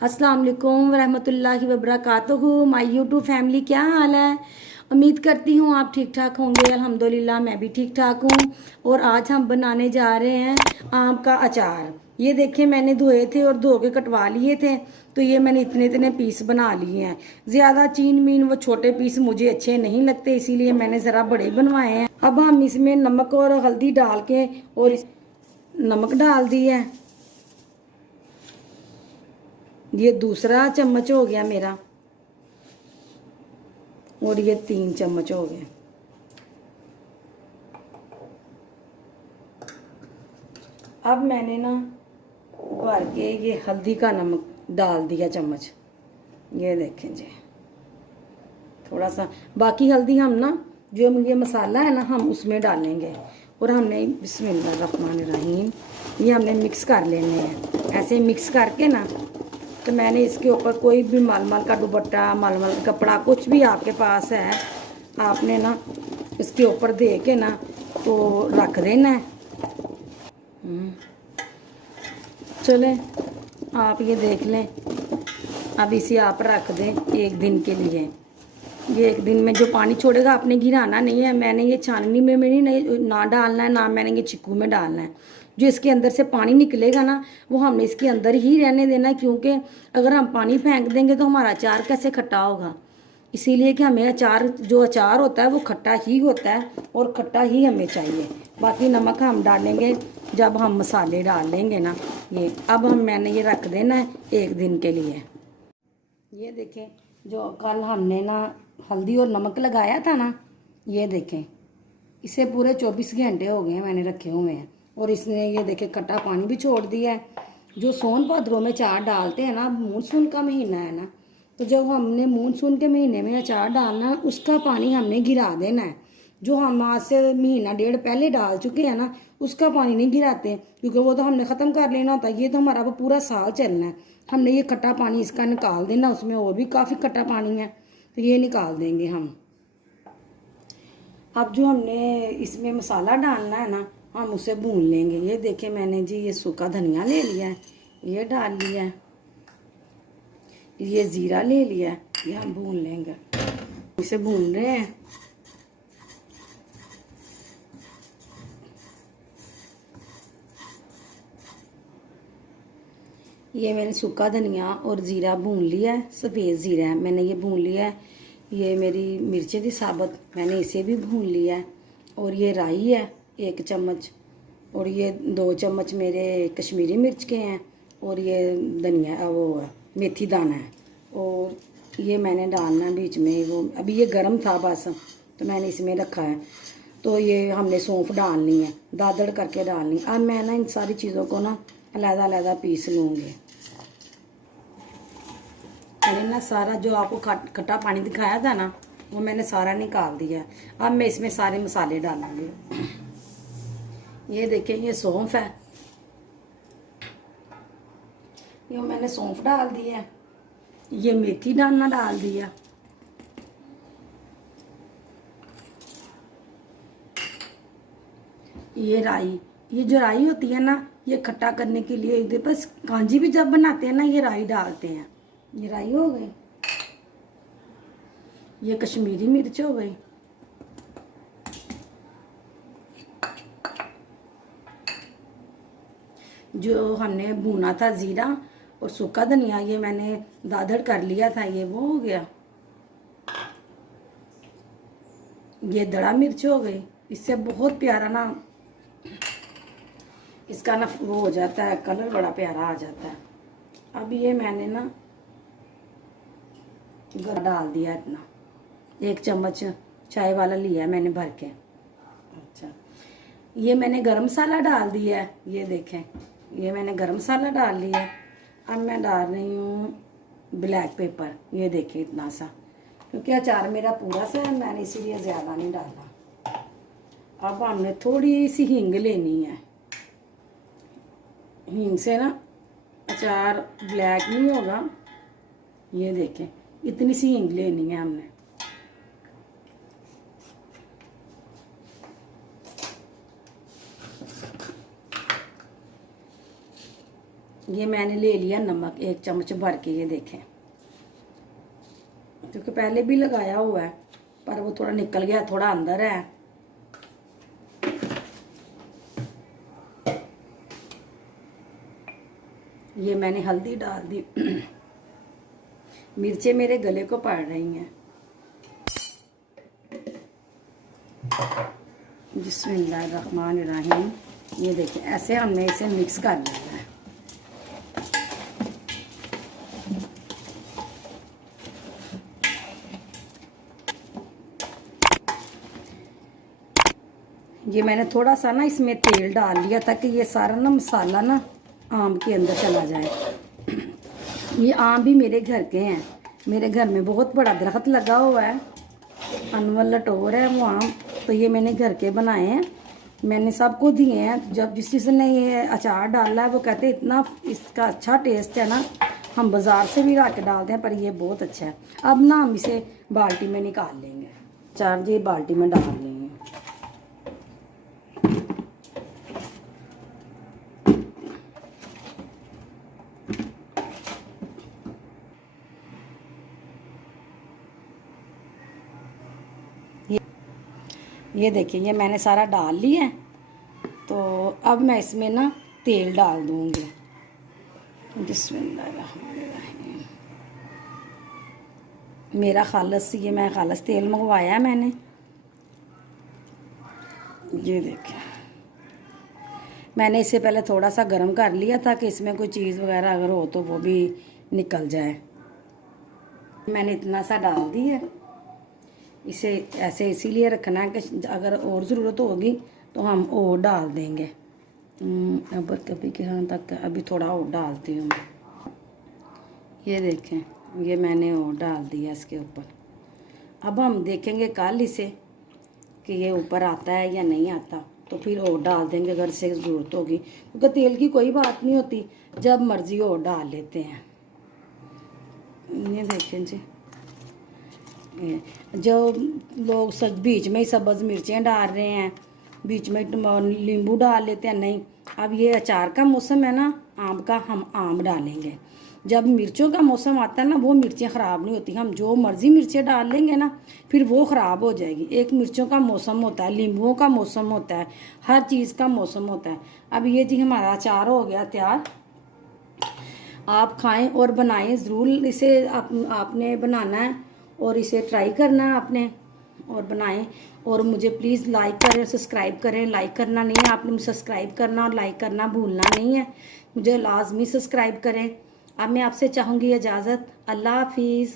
अस्सलाम वालेकुम वरहमतुल्लाहि वबरकातुहू। माय यूट्यूब फैमिली, क्या हाल है? उम्मीद करती हूँ आप ठीक ठाक होंगे। अल्हम्दुलिल्लाह मैं भी ठीक ठाक हूँ। और आज हम बनाने जा रहे हैं आम का अचार। ये देखिए, मैंने धोए थे और धो के कटवा लिए थे, तो ये मैंने इतने इतने पीस बना लिए हैं। ज़्यादा चीन मीन वो छोटे पीस मुझे अच्छे नहीं लगते, इसीलिए मैंने ज़रा बड़े बनवाए हैं। अब हम इसमें नमक और हल्दी डाल के और नमक डाल दी है। ये दूसरा चम्मच हो गया मेरा, और ये 3 चम्मच हो गए। अब मैंने ना भर के ये हल्दी का नमक डाल दिया चम्मच। ये देखें जी, थोड़ा सा। बाकी हल्दी हम ना, जो ये मसाला है ना, हम उसमें डालेंगे। और हमने बिस्मिल्लाहिर्रहमानिर्रहीम ये हमने मिक्स कर लेने हैं। ऐसे मिक्स करके ना, तो मैंने इसके ऊपर कोई भी मलमल का दुपट्टा, मलमल का कपड़ा, कुछ भी आपके पास है, आपने ना इसके ऊपर दे के ना तो रख देना है। चले, आप ये देख लें। अब इसे आप रख दें 1 दिन के लिए। ये 1 दिन में जो पानी छोड़ेगा आपने गिराना नहीं है। मैंने ये छाननी में नहीं ना डालना है, ना मैंने ये चिक्कू में डालना है। जो इसके अंदर से पानी निकलेगा ना, वो हमने इसके अंदर ही रहने देना है, क्योंकि अगर हम पानी फेंक देंगे तो हमारा अचार कैसे खट्टा होगा। इसीलिए कि हमें अचार, जो अचार होता है वो खट्टा ही होता है, और खट्टा ही हमें चाहिए। बाकी नमक हम डालेंगे जब हम मसाले डाल लेंगे ना। ये अब मैंने ये रख देना है 1 दिन के लिए। ये देखें, जो कल हमने ना हल्दी और नमक लगाया था ना, ये देखें, इसे पूरे 24 घंटे हो गए हैं मैंने रखे हुए हैं। और इसने ये देखें खट्टा पानी भी छोड़ दिया है। जो सोन भाद्रों में अचार डालते हैं ना, मानसून का महीना है ना, तो जब हमने मानसून के महीने में अचार डालना है, उसका पानी हमने गिरा देना है। जो हम आज से महीना डेढ़ पहले डाल चुके हैं ना, उसका पानी नहीं गिराते, क्योंकि वो तो हमने ख़त्म कर लेना होता है। ये तो हमारा वो पूरा साल चलना है। हमने ये खट्टा पानी इसका निकाल देना, उसमें और भी काफ़ी खट्टा पानी है, तो ये निकाल देंगे हम। अब जो हमने इसमें मसाला डालना है ना, हम उसे भून लेंगे। ये देखें, मैंने जी ये सूखा धनिया ले लिया है, ये डाल लिया है। ये ज़ीरा ले लिया है, ये हम भून लेंगे। इसे भून रहे हैं। ये मैंने सूखा धनिया और ज़ीरा भून लिया है। सफ़ेद ज़ीरा है, मैंने ये भून लिया है। ये मेरी मिर्चें थी साबुत, मैंने इसे भी भून लिया है। और ये राई है 1 चम्मच, और ये 2 चम्मच मेरे कश्मीरी मिर्च के हैं। और ये धनिया, वो है मेथी दाना है। और ये मैंने डालना है बीच में। वो अभी ये गर्म था बस, तो मैंने इसमें रखा है। तो ये हमने सौंफ डालनी है, दादड़ करके डालनी। अब मैं ना इन सारी चीज़ों को ना अलग-अलग पीस लूँगी। मैंने ना सारा जो आपको खट्टा पानी दिखाया था ना, वो मैंने सारा निकाल दिया। अब मैं इसमें सारे मसाले डालूंगी। ये देखें, ये सौंफ है, ये मैंने सौंफ डाल दिया। ये मेथी दाना डाल दिया। ये राई, ये जो राई होती है ना, ये खट्टा करने के लिए, इधर बस कांजी भी जब बनाते हैं ना, ये राई डालते हैं। ये राई हो गई। ये कश्मीरी मिर्च हो गई। जो हमने भुना था ज़ीरा और सूखा धनिया, ये मैंने दादड़ कर लिया था, ये वो हो गया। ये दड़ा मिर्च हो गई। इससे बहुत प्यारा ना, इसका ना वो हो जाता है, कलर बड़ा प्यारा आ जाता है। अब ये मैंने ना डाल दिया इतना, 1 चम्मच चाय वाला लिया मैंने भर के। अच्छा, ये मैंने गरम मसाला डाल दिया है। ये देखें, ये मैंने गरम मसाला डाल लिया है। अब मैं डाल रही हूँ ब्लैक पेपर। ये देखें इतना सा, क्योंकि अचार मेरा पूरा सा है, मैंने इसीलिए ज़्यादा नहीं डाला। अब हमने थोड़ी सी हींग लेनी है। हींग से ना अचार ब्लैक नहीं होगा। ये देखें, इतनी सी हींग लेनी है हमने। ये मैंने ले लिया नमक 1 चम्मच भर के, ये देखें, क्योंकि पहले भी लगाया हुआ है पर वो थोड़ा निकल गया, थोड़ा अंदर है। ये मैंने हल्दी डाल दी। मिर्चें मेरे गले को पड़ रही हैं। बिस्मिल्लाहिर्रहमानिर्रहीम। ये देखिए ऐसे हमने इसे मिक्स कर लेना है। ये मैंने थोड़ा सा ना इसमें तेल डाल लिया ताकि ये सारा ना मसाला ना आम के अंदर चला जाए। ये आम भी मेरे घर के हैं, मेरे घर में बहुत बड़ा दरख्त लगा हुआ है, अनवर लटोर है वो आम, तो ये मैंने घर के बनाए हैं, मैंने सबको दिए हैं। जब जिस चीज़ ने ये अचार डाला है वो कहते हैं इतना इसका अच्छा टेस्ट है ना, हम बाज़ार से भी ला के डालते हैं पर ये बहुत अच्छा है। अब ना हम इसे बाल्टी में निकाल लेंगे, अचार ये बाल्टी में डाल लेंगे। ये देखिए ये मैंने सारा डाल लिया है, तो अब मैं इसमें ना तेल डाल दूँगी। बिस्मिल्लाहिर्रहमानिर्रहीम। मेरा खालस, ये मैं खालस तेल मंगवाया है मैंने। ये देखिए मैंने इससे पहले थोड़ा सा गर्म कर लिया था कि इसमें कोई चीज़ वगैरह अगर हो तो वो भी निकल जाए। मैंने इतना सा डाल दी है। इसे ऐसे इसीलिए रखना है कि अगर और ज़रूरत होगी तो हम और डाल देंगे। अब कभी के यहाँ तक अभी थोड़ा और डालती हूँ। ये देखें ये मैंने और डाल दिया इसके ऊपर। अब हम देखेंगे कल इसे कि ये ऊपर आता है या नहीं आता, तो फिर और डाल देंगे अगर से ज़रूरत होगी, क्योंकि तेल की कोई बात नहीं होती, जब मर्ज़ी और डाल लेते हैं। ये देखें जी, जो लोग सब बीच में ही सब्ज़ मिर्चें डाल रहे हैं, बीच में नींबू डाल लेते हैं, नहीं, अब ये अचार का मौसम है ना आम का, हम आम डालेंगे। जब मिर्चों का मौसम आता है ना वो मिर्चें ख़राब नहीं होती, हम जो मर्ज़ी मिर्चें डाल लेंगे ना फिर वो ख़राब हो जाएगी। एक मिर्चों का मौसम होता है, नींबुओं का मौसम होता है, हर चीज़ का मौसम होता है। अब ये जी हमारा अचार हो गया तैयार। आप खाएं और बनाएं ज़रूर, इसे आपने बनाना है और इसे ट्राई करना है आपने और बनाएं। और मुझे प्लीज़ लाइक करें, सब्सक्राइब करें। लाइक करना नहीं है आपने, मुझे सब्सक्राइब करना और लाइक करना भूलना नहीं है, मुझे लाजमी सब्सक्राइब करें। अब मैं आपसे चाहूँगी इजाज़त। अल्लाह हाफिज़।